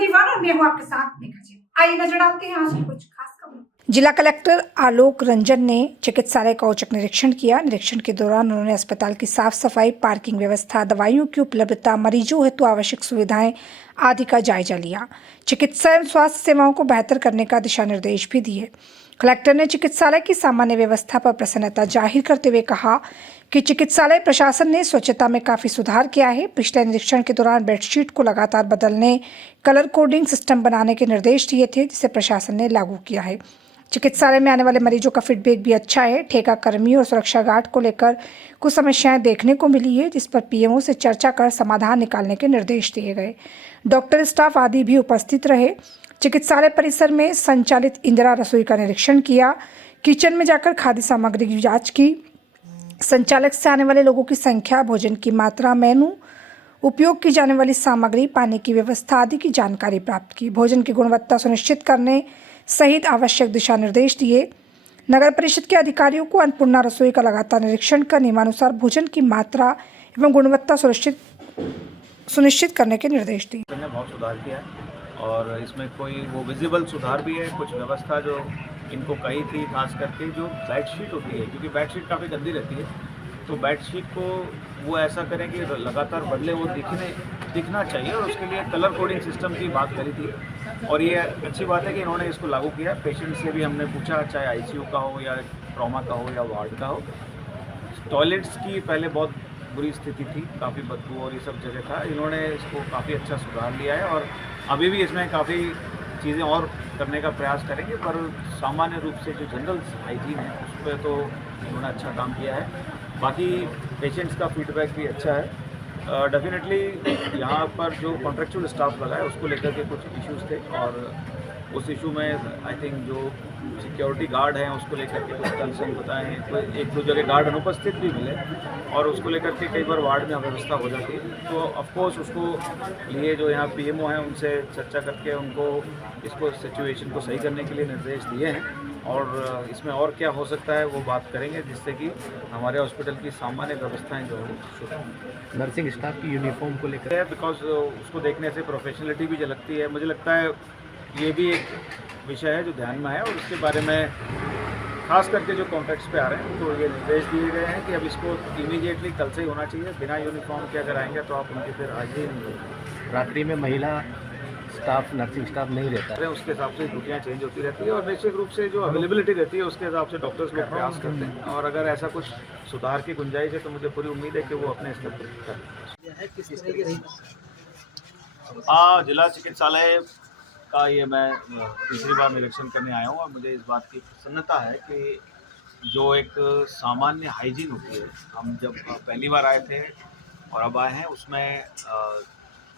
21 और मैं हूं आपके साथ मेघा जी। आइए नजर डालते हैं आज की कुछ खास खबरों। जिला कलेक्टर आलोक रंजन ने चिकित्सालय का औचक निरीक्षण किया। निरीक्षण के दौरान उन्होंने अस्पताल की साफ सफाई, पार्किंग व्यवस्था, दवाइयों की उपलब्धता, मरीजों हेतु आवश्यक सुविधाएं आदि का जायजा लिया। चिकित्सा एवं स्वास्थ्य सेवाओं को बेहतर करने का दिशा निर्देश भी दिए। कलेक्टर ने चिकित्सालय की सामान्य व्यवस्था पर प्रसन्नता जाहिर करते हुए कहा कि चिकित्सालय प्रशासन ने स्वच्छता में काफी सुधार किया है। पिछले निरीक्षण के दौरान बेडशीट को लगातार बदलने, कलर कोडिंग सिस्टम बनाने के निर्देश दिए थे, जिसे प्रशासन ने लागू किया है। चिकित्सालय में आने वाले मरीजों का फीडबैक भी अच्छा है। ठेका कर्मियों और सुरक्षा गार्ड को लेकर कुछ समस्याएं देखने को मिली है, जिस पर पीएमओ से चर्चा कर समाधान निकालने के निर्देश दिए गए। डॉक्टर, स्टाफ आदि भी उपस्थित रहे। चिकित्सालय परिसर में संचालित इंदिरा रसोई का निरीक्षण किया। किचन में जाकर खाद्य सामग्री की जांच की। संचालक से आने वाले लोगों की संख्या, भोजन की मात्रा, मेनू, उपयोग की जाने वाली सामग्री, पानी की व्यवस्था आदि की जानकारी प्राप्त की। भोजन की गुणवत्ता सुनिश्चित करने सहित आवश्यक दिशा निर्देश दिए। नगर परिषद के अधिकारियों को अन्नपूर्णा रसोई का लगातार निरीक्षण कर नियमानुसार भोजन की मात्रा एवं गुणवत्ता सुनिश्चित करने के निर्देश दिए। बहुत सुधार किया है और इसमें कोई वो विजिबल सुधार भी है। कुछ व्यवस्था जो इनको कही थी, खास करके जो बेडशीट होती है, क्योंकि बेडशीट काफ़ी गंदी रहती है, तो बेडशीट को वो ऐसा करें कि लगातार बदले, वो दिखना चाहिए, और उसके लिए कलर कोडिंग सिस्टम की बात करी थी। और ये अच्छी बात है कि इन्होंने इसको लागू किया। पेशेंट से भी हमने पूछा, चाहे आईसीयू का हो या ट्रॉमा का हो या वार्ड का हो। टॉयलेट्स की पहले बहुत बुरी स्थिति थी, काफ़ी बदबू और ये सब जगह था। इन्होंने इसको काफ़ी अच्छा सुधार लिया है और अभी भी इसमें काफ़ी चीज़ें और करने का प्रयास करेंगे, पर सामान्य रूप से जो जनरल हाइजीन है उस पर तो इन्होंने अच्छा काम किया है। बाकी पेशेंट्स का फीडबैक भी अच्छा है। डेफिनेटली यहाँ पर जो कॉन्ट्रेक्चुअल स्टाफ लगा है उसको लेकर के कुछ इश्यूज़ थे, और उस इशू में आई थिंक जो सिक्योरिटी गार्ड हैं उसको लेकर के कुछ कंसर्न बताएं। कोई एक दो जगह गार्ड अनुपस्थित भी मिले और उसको लेकर के कई बार वार्ड में अव्यवस्था हो जाती है, तो ऑफकोर्स उसको लिए जो यहाँ पीएमओ हैं उनसे चर्चा करके उनको इसको सिचुएशन को सही करने के लिए निर्देश दिए हैं, और इसमें और क्या हो सकता है वो बात करेंगे, जिससे कि हमारे हॉस्पिटल की सामान्य व्यवस्थाएं जो है नर्सिंग स्टाफ की यूनिफॉर्म को लेकर है, बिकॉज उसको देखने से प्रोफेशनलिटी भी झलकती है। मुझे लगता है ये भी एक विषय है जो ध्यान में है, और उसके बारे में खास करके जो कॉन्ट्रैक्ट्स पे आ रहे हैं तो ये निर्देश दिए गए हैं कि अब इसको इमीडिएटली कल से ही होना चाहिए। बिना यूनिफॉर्म के अगर आएंगे तो आप उनकी फिर हाजिरी नहीं होगी। रात्रि में महिला स्टाफ, नर्सिंग स्टाफ नहीं रहता है, उसके हिसाब से ड्यूटियाँ चेंज होती रहती है, और निश्चित रूप से जो अवेलेबिलिटी रहती है उसके हिसाब से डॉक्टर्स लोग प्रयास करते हैं, और अगर ऐसा कुछ सुधार की गुंजाइश है तो मुझे पूरी उम्मीद है कि वो अपने स्तर पर करें। जिला चिकित्सालय का ये मैं तीसरी बार निरीक्षण करने आया हूँ, और मुझे इस बात की प्रसन्नता है कि जो एक सामान्य हाइजीन होती है, हम जब पहली बार आए थे और अब आए हैं, उसमें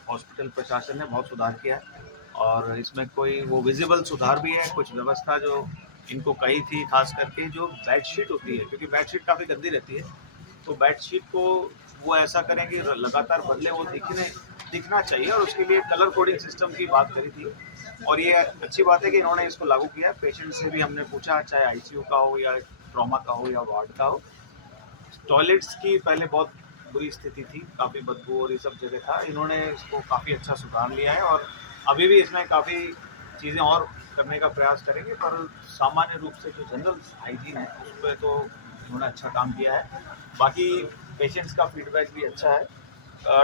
हॉस्पिटल प्रशासन ने बहुत सुधार किया है, और इसमें कोई वो विजिबल सुधार भी है। कुछ व्यवस्था जो इनको कही थी, खास करके जो बेडशीट होती है, क्योंकि बेडशीट काफ़ी गंदी रहती है, तो बेडशीट को वो ऐसा करें कि लगातार बदले, वो दिखना चाहिए, और उसके लिए कलर कोडिंग सिस्टम की बात करी थी। और ये अच्छी बात है कि इन्होंने इसको लागू किया। पेशेंट से भी हमने पूछा, चाहे आईसीयू का हो या ट्रॉमा का हो या वार्ड का हो। टॉयलेट्स की पहले बहुत बुरी स्थिति थी, काफ़ी बदबू और ये सब जगह था। इन्होंने इसको काफ़ी अच्छा सुधार लिया है, और अभी भी इसमें काफ़ी चीज़ें और करने का प्रयास करेंगे, पर सामान्य रूप से जो जनरल हाइजीन है उस पर तो इन्होंने अच्छा काम किया है। बाकी पेशेंट्स का फीडबैक भी अच्छा है।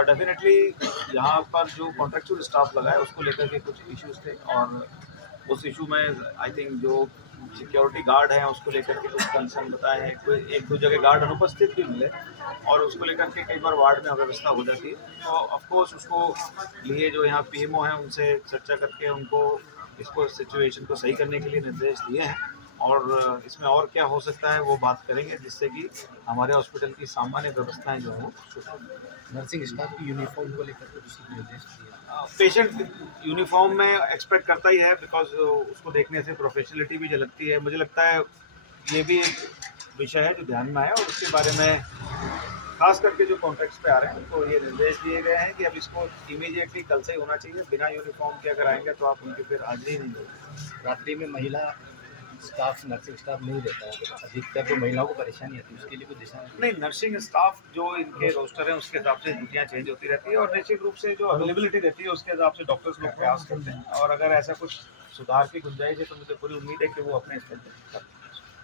डेफिनेटली यहाँ पर जो कॉन्ट्रेक्चुअल स्टाफ लगा है उसको लेकर के कुछ इश्यूज़ थे, और उस इशू में आई थिंक जो सिक्योरिटी गार्ड हैं उसको लेकर के कुछ कंसर्न बताए हैं। कोई एक दो जगह गार्ड अनुपस्थित भी मिले और उसको लेकर के कई बार वार्ड में अव्यवस्था हो जाती है, तो ऑफकोर्स उसको लिए जो यहाँ पीएमओ हैं उनसे चर्चा करके उनको इसको सिचुएशन को सही करने के लिए निर्देश दिए हैं, और इसमें और क्या हो सकता है वो बात करेंगे, जिससे कि हमारे हॉस्पिटल की सामान्य व्यवस्थाएं जो हैं। नर्सिंग स्टाफ की यूनिफॉर्म को लेकर कुछ निर्देश दिए। पेशेंट यूनिफॉर्म में एक्सपेक्ट करता ही है, बिकॉज उसको देखने से प्रोफेशनलिटी भी झलकती है। मुझे लगता है ये भी एक विषय है जो ध्यान में आया, और उसके बारे में खास करके जो कॉन्ट्रैक्ट्स पे आ रहे हैं तो ये निर्देश दिए गए हैं कि अब इसको इमीडिएटली कल से ही होना चाहिए। बिना यूनिफॉर्म के अगर आएंगे तो आप उनकी फिर हाजिरी नहीं होगी। रात्रि में महिला स्टाफ नर्सिंग स्टाफ नहीं रहता है, अधिकतर तो महिलाओं को परेशानी आती है, उसके लिए कुछ दिशा नहीं, नर्सिंग स्टाफ जो इनके रोस्टर है उसके हिसाब से ड्यूटियाँ चेंज होती रहती है और निश्चित रूप से जो अवेलेबिलिटी रहती है उसके हिसाब से डॉक्टर्स लोग प्रयास करते हैं और अगर ऐसा कुछ सुधार की गुंजाइश है तो मुझे पूरी उम्मीद है कि वो अपने स्तर पर करते हैं।